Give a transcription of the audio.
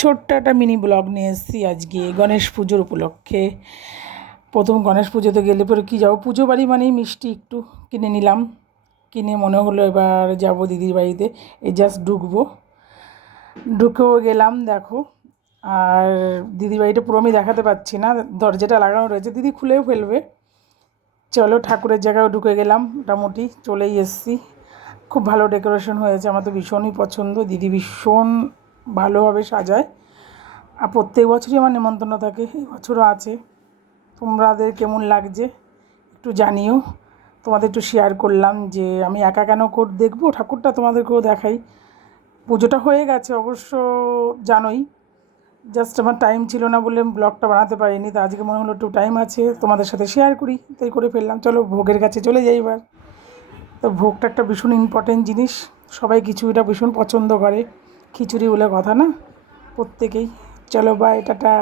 ছোট্ট একটা mini blog নিয়ে এসেছি আজকে গণেশ পুজোর উপলক্ষে। প্রথম গণেশ পুজোতে গেলে পরে কী যাবো, পুজো বাড়ি মানেই মিষ্টি একটু কিনে নিলাম। কিনে মনে হলো এবার যাব দিদির বাড়িতে, এই জাস্ট ঢুকেও গেলাম দেখো। আর দিদির বাড়িটা পুরো আমি দেখাতে পারছি না, দরজাটা লাগানো রয়েছে, দিদি খুলেও ফেলবে। চলো ঠাকুরের জায়গায় ঢুকে গেলাম, মোটামুটি চলেই এসেছি। খুব ভালো ডেকোরেশন হয়েছে, আমার তো ভীষণই পছন্দ, দিদি ভীষণ ভালোভাবে সাজায়। আর প্রত্যেক বছরই আমার নেমন্তন্ন থাকে, এই বছরও আছে। তোমাদের কেমন লাগছে একটু জানিও। তোমাদের একটু শেয়ার করলাম যে আমি একা কেন দেখবো ঠাকুরটা, তোমাদেরকেও দেখাই। পুজোটা হয়ে গেছে অবশ্য, জানোই, জাস্ট আমার টাইম ছিল না বলে ব্লগটা বানাতে পারিনি। তো আজকে মনে হলো একটু টাইম আছে, তোমাদের সাথে শেয়ার করি, তাই করে ফেললাম। চলো ভোগের কাছে চলে যাই এবার। তো ভোগটা একটা ভীষণ ইম্পর্টেন্ট জিনিস, সবাই খিচুড়িটা ভীষণ পছন্দ করে, খিচুড়ি বলে কথা না প্রত্যেকেই। চলো বাই, টাটা।